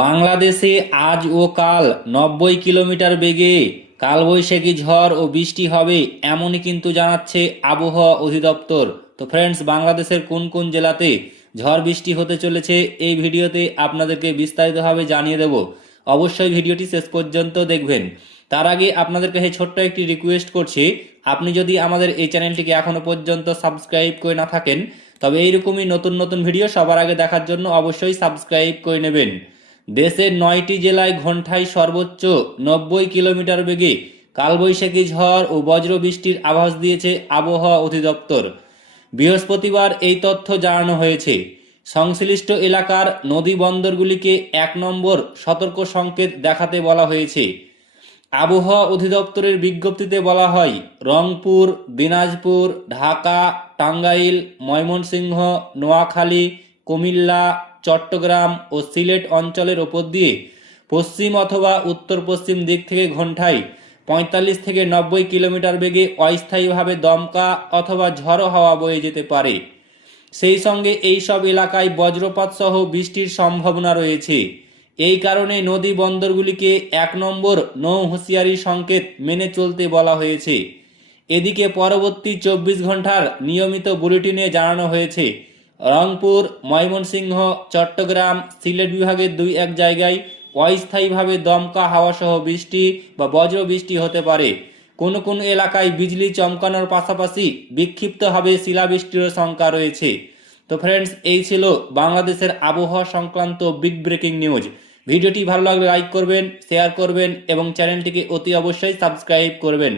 বাংলাদেশে আজ ও কাল 90 কিলোমিটার বেগে কালবৈশাখী ঝড় ও বৃষ্টি হবে এমনই কিন্তু জানাচ্ছে আবহাওয়া অধিদপ্তর। তো ফ্রেন্ডস, বাংলাদেশের কোন কোন জেলাতে ঝড় বৃষ্টি হতে চলেছে এই ভিডিওতে আপনাদেরকে বিস্তারিতভাবে জানিয়ে দেব। অবশ্যই ভিডিওটি শেষ পর্যন্ত দেখবেন। তার আগে আপনাদের কাছে ছোট্ট একটি রিকোয়েস্ট করছি, আপনি যদি আমাদের এই চ্যানেলটিকে এখনো পর্যন্ত সাবস্ক্রাইব করে না থাকেন তবে এইরকমই নতুন নতুন ভিডিও সবার আগে দেখার জন্য অবশ্যই সাবস্ক্রাইব করে নেবেন। দেশের 9টি জেলায় ঘন্টায় সর্বোচ্চ 90 কিলোমিটার বেগে কালবৈশাখী ঝড় ও বজ্র বৃষ্টির আভাস দিয়েছে আবহাওয়া অধিদপ্তর। বৃহস্পতিবার এই তথ্য জানানো হয়েছে। সংশ্লিষ্ট এলাকার নদী বন্দরগুলিকে 1 নম্বর সতর্ক সংকেত দেখাতে বলা হয়েছে। আবহাওয়া অধিদপ্তরের বিজ্ঞপ্তিতে বলা হয়, রংপুর, দিনাজপুর, ঢাকা, টাঙ্গাইল, ময়মনসিংহ, নোয়াখালী, কুমিল্লা, চট্টগ্রাম ও সিলেট অঞ্চলের ওপর দিয়ে পশ্চিম অথবা উত্তর পশ্চিম দিক থেকে ঘন্টায় 45 থেকে 90 কিলোমিটার বেগে অস্থায়ীভাবে দমকা অথবা ঝড়ো হাওয়া বয়ে যেতে পারে। সেই সঙ্গে এই সব এলাকায় বজ্রপাত সহ বৃষ্টির সম্ভাবনা রয়েছে। এই কারণে নদী বন্দরগুলিকে 1 নম্বর নৌ হুঁশিয়ারি সংকেত মেনে চলতে বলা হয়েছে। এদিকে পরবর্তী 24 ঘন্টার নিয়মিত বুলেটিনে জানানো হয়েছে, রংপুর, ময়মনসিংহ, চট্টগ্রাম, সিলেট বিভাগের 2-1 জায়গায় অস্থায়ীভাবে দমকা হাওয়া সহ বৃষ্টি বা বজ্র বৃষ্টি হতে পারে। কোনো কোনো এলাকায় বিজলি চমকানোর পাশাপাশি বিক্ষিপ্তভাবে শিলাবৃষ্টিরও শঙ্কা রয়েছে। তো ফ্রেন্ডস, এই ছিল বাংলাদেশের আবহাওয়া সংক্রান্ত বিগ ব্রেকিং নিউজ। ভিডিওটি ভালো লাগলে লাইক করবেন, শেয়ার করবেন এবং চ্যানেলটিকে অতি অবশ্যই সাবস্ক্রাইব করবেন।